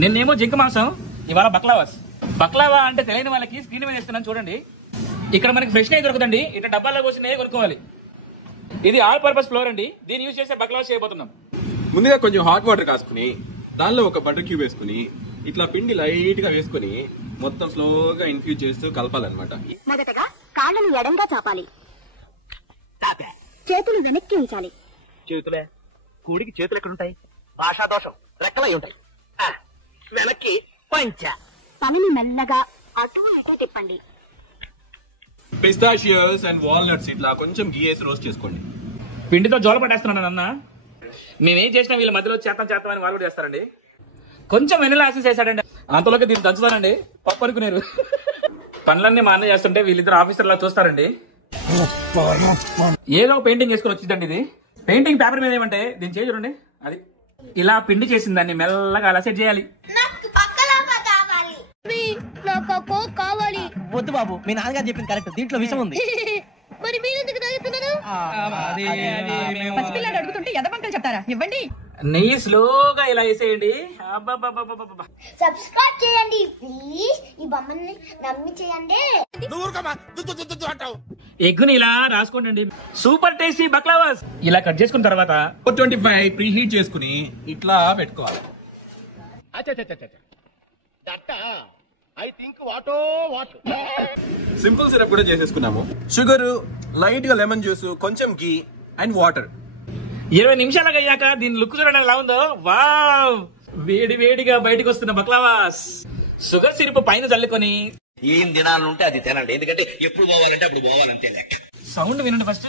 నిన్నేమో జింక మాంసం, ఇవాళ బక్లావాస్. బక్లావా అంటే తెలియని వాళ్ళకి స్క్రీన్ మీద ఇస్తున్నాను చూడండి. ఇక్కడ మనకి ఫ్రెష్ నెయ్యి దొరుకుతుంది, ఇట్లా డబ్బాల్లో పోసి నెయ్యి కొనుక్కోవాలి. ఇది ఆల్ పర్పస్ ఫ్లోర్ అండి, దీన్ని యూజ్ చేసే బక్లావాస్ చేయబోతున్నాం. ముందుగా కొంచెం హాట్ వాటర్ కాసుకుని దానిలో ఒక బటర్ క్యూబ్ వేసుకుని ఇట్లా పిండి లైట్ గా వేసుకుని మొత్తం స్లోగా ఇన్ఫ్యూజ్ చేస్తూ కలపాలన్నమాట. మొదటగా కాళ్ళను ఎడంగా చాపాలి, చేతులు వెనక్కి ఉంచాలి. చేతులే కూడికి చేతులు ఎక్కడుంటాయి? భాషా దోషం, రెక్కలై ఉంటాయి. వెనక్కి పంచ. పనిని మెల్లగా అటు ఇటు తిప్పండి. పిస్తాషియోస్ అండ్ వాల్నట్స్ ఇట్లా కొంచెం గీ వేసి రోస్ట్ చేసుకోండి. పిండితో జోల పట్టేస్తున్నాను అన్న. మేమేం చేసినా వీళ్ళ మధ్యలో చేస్తాం అని వాళ్ళు కూడా చేస్తారండి. కొంచెం వెనిలా యాసెన్స్ వేసాడండి, అంతలోకి దీన్ని దంచుతానండి. పప్పు అనుకునేరు. పనులన్నీ మా అన్న చేస్తుంటే వీళ్ళిద్దరు ఆఫీసర్ లా చూస్తారండి. ఏదో పెయింటింగ్ వేసుకుని వచ్చిందండి. ఇది పెయింటింగ్ పేపర్ మీద ఏమంటే దీన్ని చేయి చూడండి. అది ఇలా పిండి చేసిన దాన్ని మెల్లగా అలా సెట్ చేయాలి. కావాలి. వద్దు బాబు, మీ నాన్నగారు చెప్పింది కరెక్ట్, దీంట్లో విషయం ఉంది. మరి మీరెందుకు తాగుతున్నారు? పసిపిల్లాడు అడుగుతుంటే ఎదబంకలు చెప్తారా? ఇవ్వండి. నెయ్యి స్లోగా ఇలా వేసేయండి. సబ్స్క్రైబ్ చేయండి ప్లీజ్. ఈ బొమ్మని నమ్మి చేయండి. ఎగ్గుని ఇలా రాసుకోండి. Super tasty baklavas. ఇలా కట్ చేసుకున్న తర్వాత 425 ప్రీ హీట్ చేసుకుని ఇట్లా పెట్టుకోవాలి. సింపుల్ సిరప్ కూడా చేసేసుకున్నాము. షుగర్, లైట్ గా లెమన్ జ్యూస్, కొంచెం గీ అండ్ వాటర్. 20 నిమిషాలకు అయ్యాక దీని లుక్ చూడండి ఎలా ఉందో. వావ్, వేడి వేడిగా బయటకు వస్తున్న బక్లావాస్. షుగర్ సిరప్ పైన చల్లుకొని ఏం తినాలంటే అది తినండి, ఎందుకంటే ఎప్పుడు పోవాలంటే అప్పుడు పోవాలంటే లెక్క. సౌండ్ వినండి ఫస్ట్.